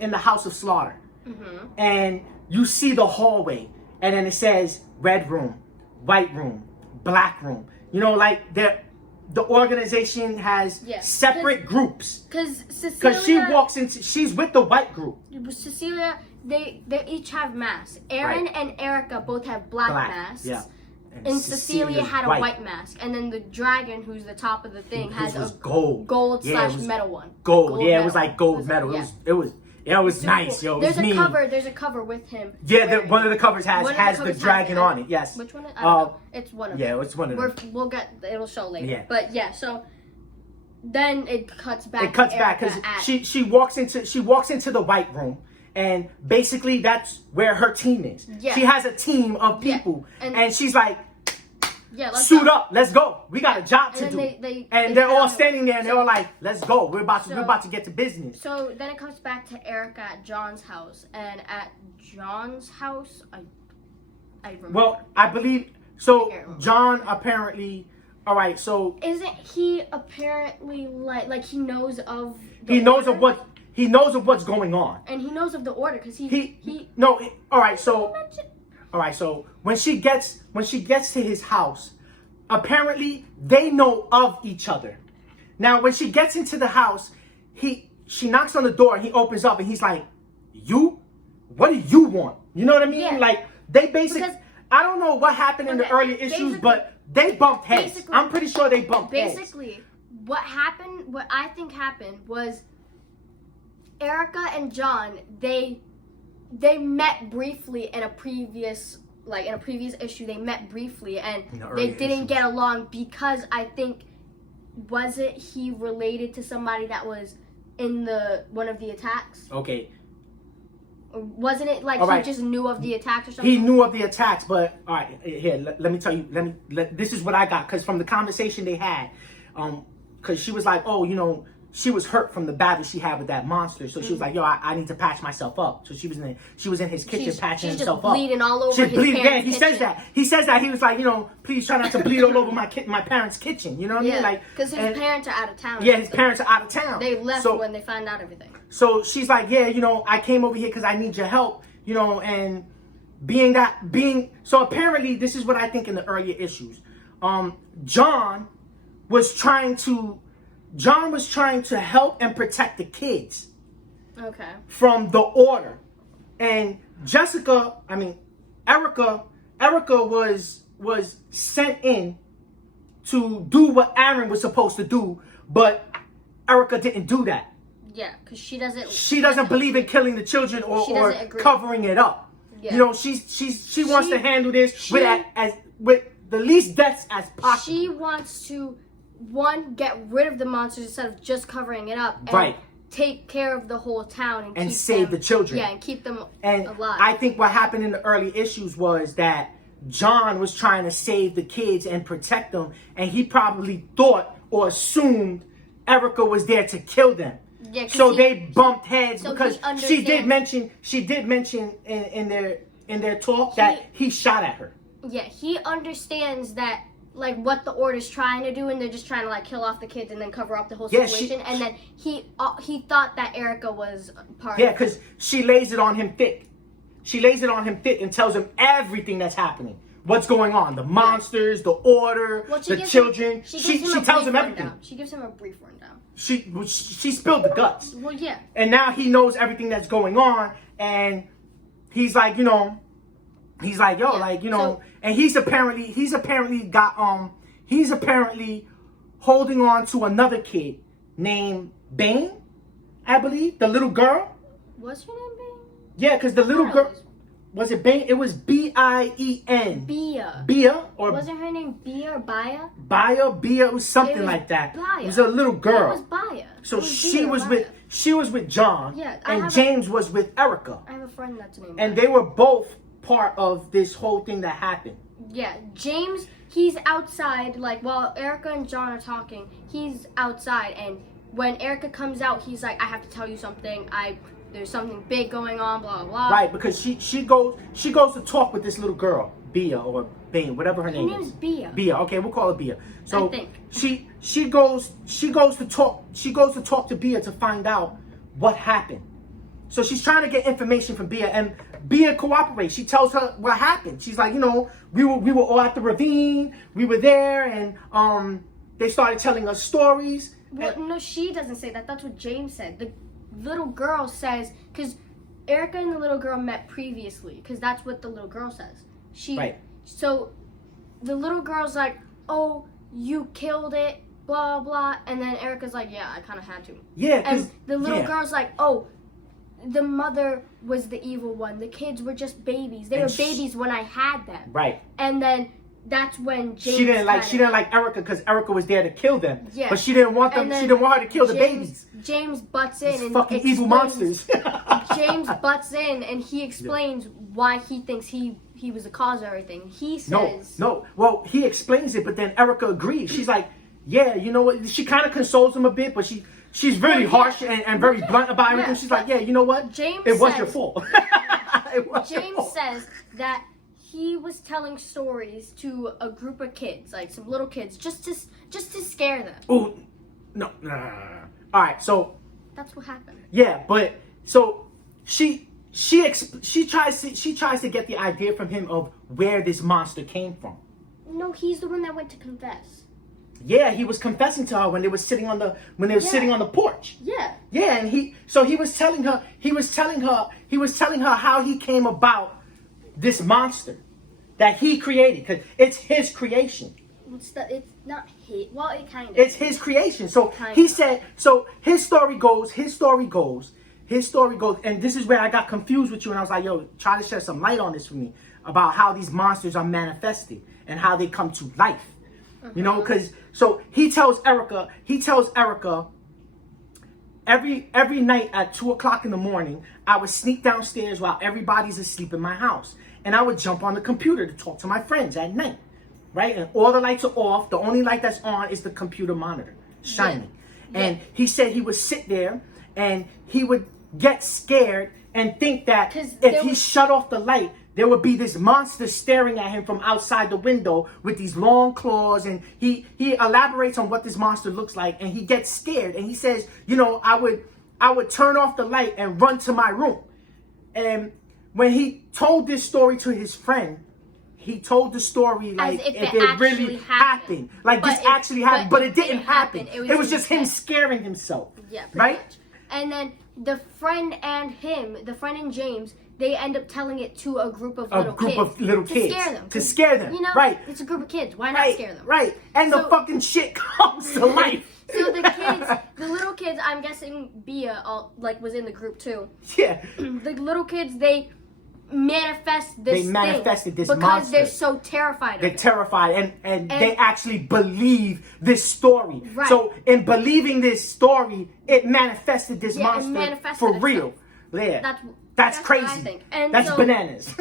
in the House of Slaughter. Mm-hmm. And you see the hallway, and then it says red room, white room, black room. You know, like the organization has separate groups. Because she's with the white group. Cecilia, they each have masks. Aaron and Erica both have black masks. Yeah. And Cecilia had a white mask. And then the dragon, who's the top of the thing, has a gold slash metal one. Gold. It was like gold metal. It was nice, cool. Yo. There's a cover with him. Yeah, one of the covers has the dragon on it. Yes. Which one? I don't know. It's one of them. Yeah, it's one of them. We'll get. It'll show later. Yeah. But yeah, so then it cuts back. It cuts back because she walks into the white room. And basically, that's where her team is. Yeah. She has a team of people, and she's like, suit up, let's go. We got a job to do. They're all standing there, and they're all like, let's go. We're about to get to business. So then it comes back to Erica at John's house, and at John's house, I remember. Well, I believe so. John apparently. All right, so isn't he apparently like he knows of? He knows of what's going on. And he knows of the order because all right, so when she gets to his house, apparently they know of each other. Now when she gets into the house, she knocks on the door and he opens up and he's like, "You? What do you want?" You know what I mean? Yeah. Like they basically I don't know what happened in the earlier issues, but they bumped heads. I'm pretty sure they bumped heads. Basically, what I think happened was Erica and John, they met briefly in a previous issue. They met briefly and they didn't get along because I think wasn't he related to somebody that was in one of the attacks? Okay. Wasn't it like he just knew of the attacks or something? He knew of the attacks, but all right, here, let me tell you. This is what I got because from the conversation they had, because she was like, "Oh, you know, she was hurt from the battle she had with that monster. So she was like, yo, I need to patch myself up. So she was in his kitchen patching himself up. She's bleeding all over his bleeding. parents' He says that. He says that. He was like, please try not to bleed all over my parents' kitchen. You know what I mean? Like, because his parents are out of town. Yeah, his parents are out of town. They left when they found out everything. So she's like, yeah, I came over here because I need your help, and so apparently this is what I think in the earlier issues. John was trying to help and protect the kids. Okay. From the order. And Erica was sent in to do what Aaron was supposed to do, but Erica didn't do that. Yeah, because she doesn't. She doesn't believe in killing the children or covering it up. Yeah. She wants to handle this with the least deaths as possible. She wants to get rid of the monsters instead of just covering it up. And take care of the whole town and save the children. Yeah, and keep them alive. I think what happened in the early issues was that John was trying to save the kids and protect them, and he probably thought or assumed Erica was there to kill them. Yeah, so they bumped heads because she did mention in their talk that he shot at her. Yeah, he understands that what the order's trying to do, and they're just trying to kill off the kids and then cover up the whole situation. And then he thought that Erica was part of it. Yeah, because she lays it on him thick. She lays it on him thick and tells him everything that's happening. What's going on? The monsters, the order, the children. She tells him everything. She gives him a brief rundown. She spilled the guts. Well, yeah. And now he knows everything that's going on, and he's like, yo, and he's apparently holding on to another kid named Bane, I believe, the little girl. What's her name, Bane? Yeah, because the little girl. Was it Bane? It was Bien. Bia? Or wasn't her name Bia or Bia? Bia. It was something like that. Bia. It was a little girl. It was Bia. So she was with John. Yeah, and James was with Erica. I have a friend that's named And they were both part of this whole thing that happened. Yeah, James, he's outside, while Erica and John are talking, he's outside, and when Erica comes out, he's like, I have to tell you something, there's something big going on, blah, blah, blah. Right, because she goes to talk with this little girl, Bia or Bane, whatever her name is. Her name's Bia. Bia, okay, we'll call her Bia. So I think. she goes to talk to Bia to find out what happened. So she's trying to get information from Bia, and Bia cooperates. She tells her what happened. She's like, we were all at the ravine. We were there, and they started telling us stories. Well, no, she doesn't say that. That's what James said. The little girl says, because Erica and the little girl met previously, because that's what the little girl says. So the little girl's like, oh, you killed it, blah, blah. And then Erica's like, yeah, I kind of had to. Yeah. And the little girl's like, oh, the mother was the evil one. The kids were just babies. They were babies when I had them. Right. And then that's when James she didn't like Erica because Erica was there to kill them. Yeah. But she didn't want them. She didn't want her to kill the babies. James butts in and fucking evil monsters. James butts in and he explains why he thinks he was the cause of everything. He says no. Well, he explains it, but then Erica agrees. She's like, yeah, you know what? She kind of consoles him a bit, but she's really harsh and very blunt about everything. She's like, yeah, you know what? It was your fault. James says that he was telling stories to a group of kids, like some little kids, just to scare them. Oh, no. All right, so that's what happened. Yeah, but so she tries to get the idea from him of where this monster came from. No, he's the one that went to confess. Yeah, he was confessing to her when they were sitting on the porch. Yeah. Yeah, and he was telling her how he came about this monster that he created, because it's his creation. It's not his. Well, it kind of. It's his creation. So he said. So his story goes, and this is where I got confused with you, and I was like, "Yo, try to shed some light on this for me about how these monsters are manifested and how they come to life." You know, because so he tells Erica every night at 2:00 in the morning, I would sneak downstairs while everybody's asleep in my house, and I would jump on the computer to talk to my friends at night, right? And all the lights are off. The only light that's on is the computer monitor shining. And he said he would sit there and he would get scared and think that if he shut off the light, there would be this monster staring at him from outside the window with these long claws. And he elaborates on what this monster looks like, and he gets scared. And he says, you know, I would turn off the light and run to my room. And when he told this story to his friend, he told the story like if it really happened. Like this actually happened, but it didn't happen. It was just him scaring himself. Yeah, right? Much. And then the friend and James, they end up telling it to a group of little kids. To scare them. You know, right. It's a group of kids. Why not scare them? Right. And the fucking shit comes to life. So the little kids, I'm guessing Bia was in the group too. Yeah. The little kids, they manifested this monster because they're so terrified of it. They're terrified and they actually believe this story. Right. So in believing this story, it manifested this monster for real. Yeah. That's crazy. What I think. And that's bananas.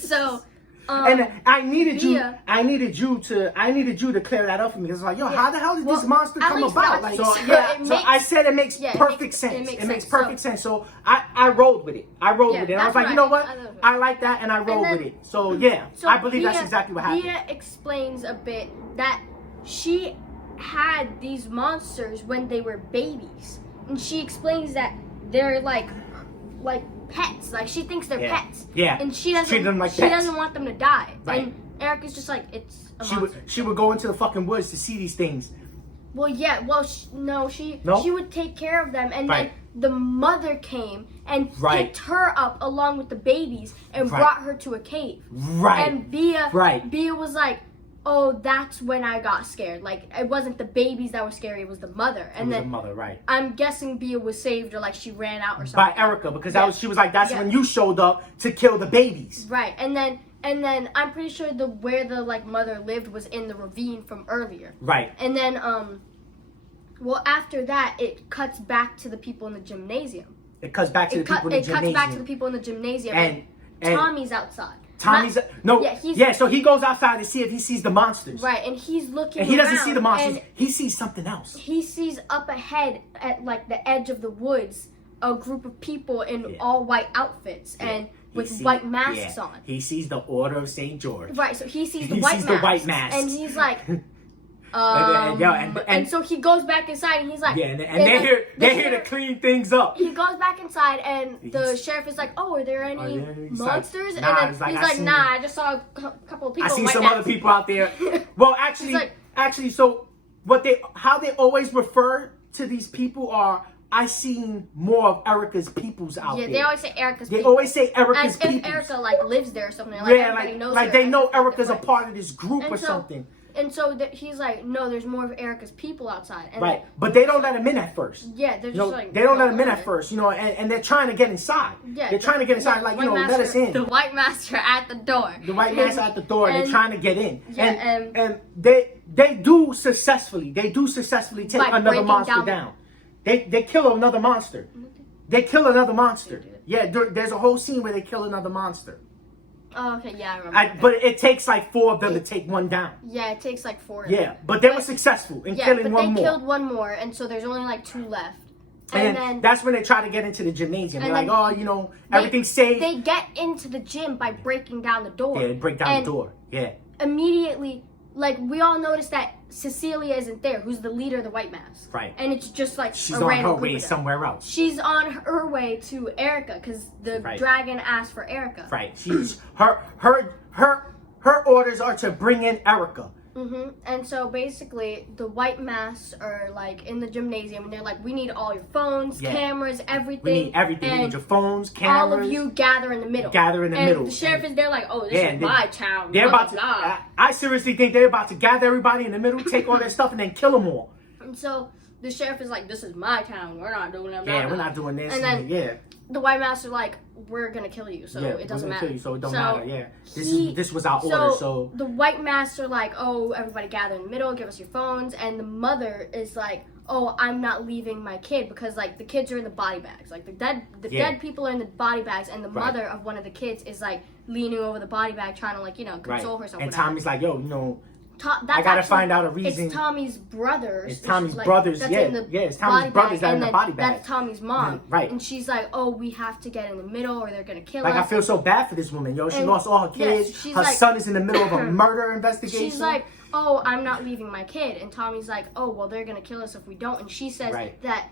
So and I needed you to clear that up for me. It's like, yo, how the hell did this monster come about? Like, I said it makes perfect sense. It makes perfect sense. So I rolled with it. I was like, you know what? I like that, and I rolled with it. So yeah, I believe that's exactly what happened. Bia explains a bit that she had these monsters when they were babies, and she explains that they're like pets. Like, she thinks they're pets. Yeah. And she doesn't treat them like she pets. doesn't want them to die. Right. And Erica's just like, it's a monster. She would go into the fucking woods to see these things. Well, yeah. Well, she would take care of them, and then the mother came and picked her up along with the babies and brought her to a cave. Right. And Bia was like, oh, that's when I got scared. Like, it wasn't the babies that were scary, it was the mother. And then the mother, right. I'm guessing Bia was saved, or like she ran out or something. By Erica, because she was like, that's when you showed up to kill the babies. Right. And then I'm pretty sure where the mother lived was in the ravine from earlier. Right. And then well, after that it cuts back to the people in the gymnasium. It cuts back to the people in the gymnasium. It cuts back to the people in the gymnasium and Tommy's outside. So he goes outside to see if he sees the monsters. Right, and he's looking and he doesn't see the monsters. He sees something else. He sees up ahead at the edge of the woods a group of people in all white outfits and with white masks on. He sees the Order of St. George. Right, so he sees the white masks. And he's like, and so he goes back inside and he's like, and they're here to clean things up. He goes back inside and the sheriff is like, oh, are there any monsters? Like, and then he's like, nah, I just saw a couple of people. I see some other people out there. Well, actually, so how they always refer to these people are, I seen more of Erica's peoples out there. Yeah, they always say Erica's peoples. They always say Erica's peoples. If Erica lives there or something. Like, everybody knows her. They know Erica's a part of this group or something. And so he's like, no, there's more of Erica's people outside. And right, but they don't let him in at first. Yeah, they're just they don't let him in at first, and they're trying to get inside. Yeah, they're trying to get inside, let us in. The white master at the door. The white master at the door, they're trying to get in. Yeah, and they do successfully take another monster down. They kill another monster. They kill another monster. Yeah, there's a whole scene where they kill another monster. Oh, okay, yeah, I remember. But it takes 4 of them to take one down. Yeah, it takes 4 of them. Yeah, but they were successful in killing one more. Yeah, but they killed one more, and so there's only 2 left. And then that's when they try to get into the gymnasium. They're like, oh, everything's safe. They get into the gym by breaking down the door. Yeah, they break down the door. Yeah. Immediately, we all notice that Cecilia isn't there, who's the leader of the White Mask. Right. And it's just she's on her way somewhere else. She's on her way to Erica because the dragon asked for Erica. Right. She's her orders are to bring in Erica. Mm-hmm. And so basically, the White Masks are in the gymnasium, and they're like, "We need all your phones, cameras, everything. We need everything. We need your phones, cameras. All of you gather in the middle. And the sheriff is there, like, "Oh, this is my town." They're about to. I seriously think they're about to gather everybody in the middle, take all their stuff, and then kill them all. And so the sheriff is like, "This is my town. We're not doing that." Yeah, we're not doing this. And then the White Masks are like, we're gonna kill you, so it doesn't matter. Kill you, so it don't matter. Yeah, this was our order. So the White Masks are like, oh, everybody gather in the middle, give us your phones, and the mother is like, oh, I'm not leaving my kid because the kids are in the body bags, the dead people are in the body bags, and the mother of one of the kids is leaning over the body bag trying to console herself. And Tommy's like, yo, I gotta find out a reason. It's Tommy's brothers. It's Tommy's brothers. It's Tommy's brothers that are in the body bag. That's Tommy's mom. Right. And she's like, oh, we have to get in the middle or they're gonna kill Like, us. I feel so bad for this woman, yo. She lost all her kids. Her son is in the middle of a murder investigation. She's like, oh, I'm not leaving my kid. And Tommy's like, oh, well, they're gonna kill us if we don't. And she says that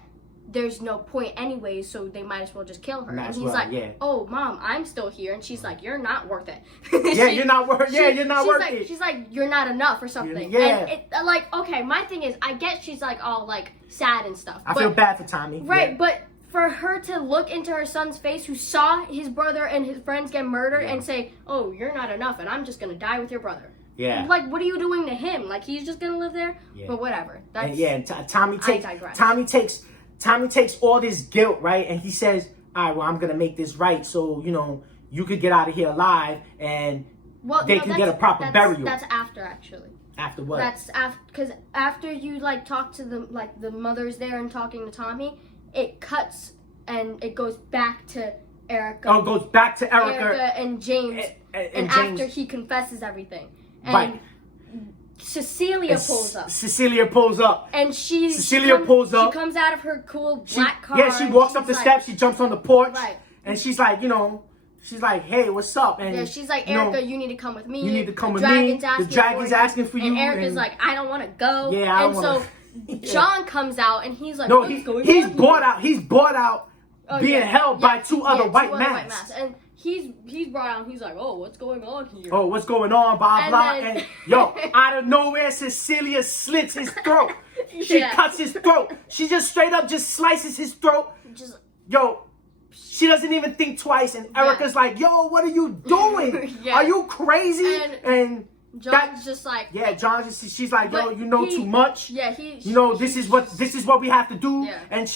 there's no point anyways, so they might as well just kill her. And he's like, oh, Mom, I'm still here. And she's like, you're not worth it. You're not worth it. She's like, you're not enough or something. Yeah. And like, okay, my thing is, I get she's like all like sad and stuff. I feel bad for Tommy. Right, but for her to look into her son's face, who saw his brother and his friends get murdered, and say, oh, you're not enough, and I'm just going to die with your brother. Yeah. Like, what are you doing to him? Like, he's just going to live there? Yeah. But whatever. Tommy takes all this guilt, right? And he says, all right, well, I'm going to make this right so, you know, you could get out of here alive and they can get a proper burial. That's after, actually. After what? That's after, because after you, like, talk to the, like, the mothers there and talking to Tommy, it cuts and it goes back to Erica. Oh, it goes back to Erica and James. And James. after he confesses everything. And right. Cecilia pulls up. Cecilia pulls up. And she pulls up. She comes out of her cool black car. Yeah, she walks up the steps. She jumps on the porch. Right. And she's like, you know, she's like, hey, what's up? And she's like, Erica, you need to come with me. You need to come with me. The dragon's asking for you. And Erica's like, I don't want to go. Yeah, I don't want to. And so John comes out and he's like, no, he's bought out. He's bought out being held by two other white men. And he's brought out and he's like, oh, what's going on here? Oh, what's going on, blah, blah. And yo, out of nowhere, Cecilia slits his throat. She cuts his throat. She just straight up just slices his throat. Yo, she doesn't even think twice. And Erica's like, yo, what are you doing? Are you crazy? And John's just like, she's like, yo, you know too much. Yeah, you know, this is what we have to do. Yeah. And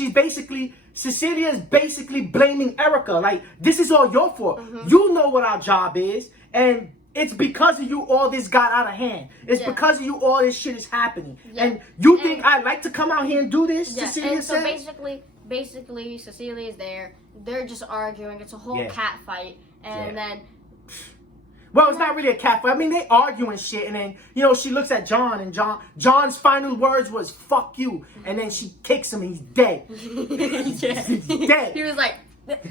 Cecilia is basically blaming Erica. Like, this is all your fault. Mm-hmm. You know what our job is. And it's because of you all this got out of hand. It's because of you all this shit is happening. Yeah. And you think I like to come out here and do this? Yeah. Cecilia and so basically, Cecilia is there. They're just arguing. It's a whole cat fight. And then... Well, it's not really a cat fight. I mean, they arguing shit, and then, you know, she looks at John, and John's final words was, fuck you. And then she kicks him, and he's dead. He's dead. He was like...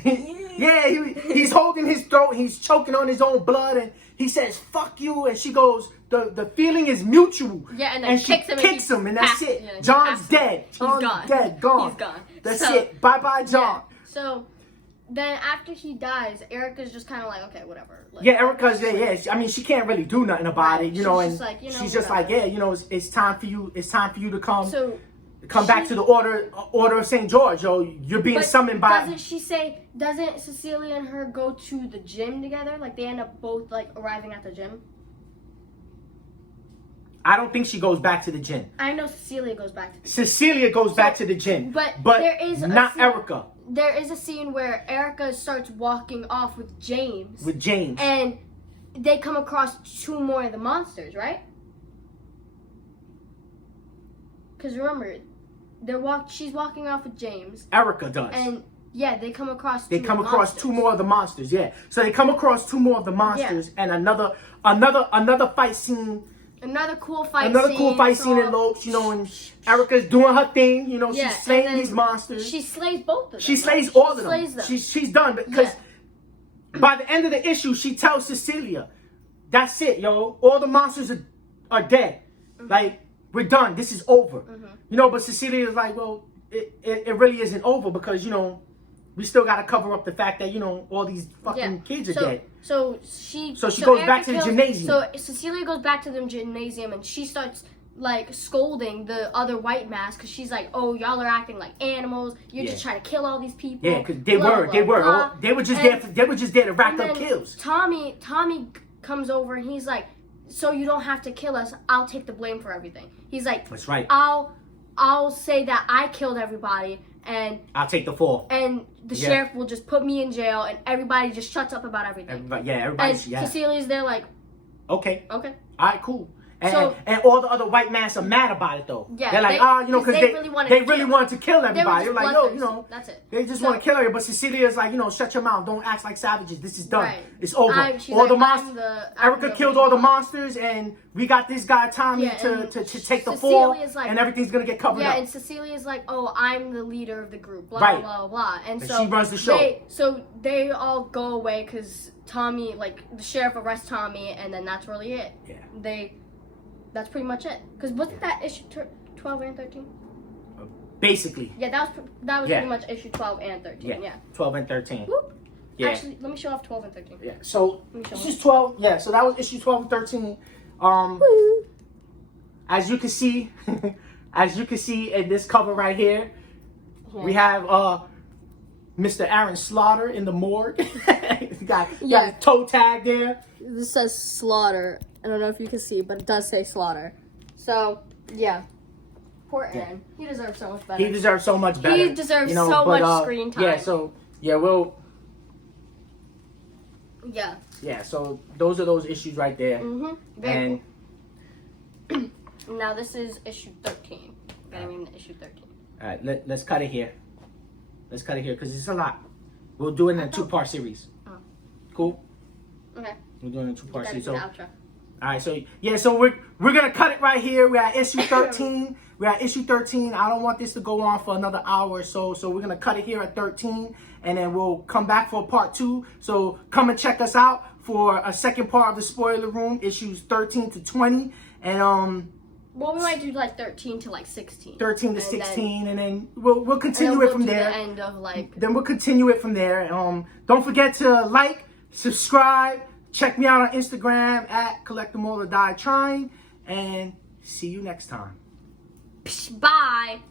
he's holding his throat, he's choking on his own blood, and he says, fuck you, and she goes, the feeling is mutual. Yeah, and then she kicks him, and that's it. Yeah, John's dead. John's gone. He's gone. That's it. Bye-bye, John. Yeah. So... Then after he dies, Erica's just kind of like, okay, whatever. Like, Erica's I mean, she can't really do nothing about it, you know. And she's just like, you know, it's time for you. It's time for you to come back to the order of St. George. Yo, you're being summoned by. Doesn't Cecilia and her go to the gym together? Like they end up both like arriving at the gym. I don't think she goes back to the gym. I know Cecilia goes back to the gym. Cecilia goes back to the gym. But there is not Erica. There is a scene where Erica starts walking off with James. And they come across two more of the monsters, right? Because remember, she's walking off with James. Erica does. And they come across two more of the monsters, So they come across two more of the monsters and another fight scene. Another cool fight scene elopes, you know, and Erica's doing her thing, you know, she's slaying these monsters. She slays both of them. She slays all of them. She's done because by the end of the issue, she tells Cecilia, that's it, yo. All the monsters are dead. Mm-hmm. Like, we're done. This is over. Mm-hmm. You know, but Cecilia is like, well, it really isn't over because, you know, we still got to cover up the fact that, you know, all these fucking kids are dead. So she goes back to the gymnasium. So Cecilia goes back to the gymnasium and she starts like scolding the other white mask because she's like, "Oh, y'all are acting like animals. You're just trying to kill all these people." Yeah, because they were just there to rack up kills. Tommy comes over and he's like, "So you don't have to kill us. I'll take the blame for everything." He's like, "That's right. I'll say that I killed everybody." And I'll take the fall. And the sheriff will just put me in jail, and everybody just shuts up about everything. Everybody. And Cecilia's there like, okay. All right, cool. And all the other white mans are mad about it though. Yeah, they're like, because they really wanted to kill everybody. They're like, no, that's it. They just want to kill everybody. But Cecilia's like, shut your mouth. Don't act like savages. This is done. Right. It's over. All the monsters. Erica killed all the monsters, and we got this guy Tommy to take the fall, and everything's gonna get covered up. Yeah, and Cecilia's like, oh, I'm the leader of the group. Blah right. blah blah. And so she runs the show. So they all go away because Tommy, like the sheriff, arrests Tommy, and then that's really it. Yeah. That's pretty much it. Because wasn't that issue 12 and 13? Basically. Yeah, that was pretty much issue 12 and 13. Yeah. 12 and 13. Whoop. Yeah. Actually, let me show off 12 and 13. Yeah. So this is 12. Yeah. So that was issue 12 and 13. As you can see, in this cover right here, we have Mr. Aaron Slaughter in the morgue. He got his toe tag there. This says Slaughter. I don't know if you can see, but it does say Slaughter. So, yeah. Poor Aaron. He deserves so much better. He deserves so much better. He deserves so much screen time. Yeah, so, Yeah, so those are those issues right there. Very cool. Now this is issue 13. Gotta mean issue 13. All right, let's cut it here. Let's cut it here because it's a lot. We'll do it in a 2-part series. Oh. Cool? Okay. We're doing a 2-part series. So, outro. All right, so we're gonna cut it right here. We're at issue 13. We're at issue 13. I don't want this to go on for another hour or so. So we're gonna cut it here at 13, and then we'll come back for part 2. So come and check us out for a second part of the spoiler room, issues 13 to 20, and well, we might do like 13 to like 16. 13 to 16, and then we'll continue it from there. The end of like. Then we'll continue it from there. Don't forget to like, subscribe. Check me out on Instagram at Collect Them All or Die Trying. And see you next time. Bye.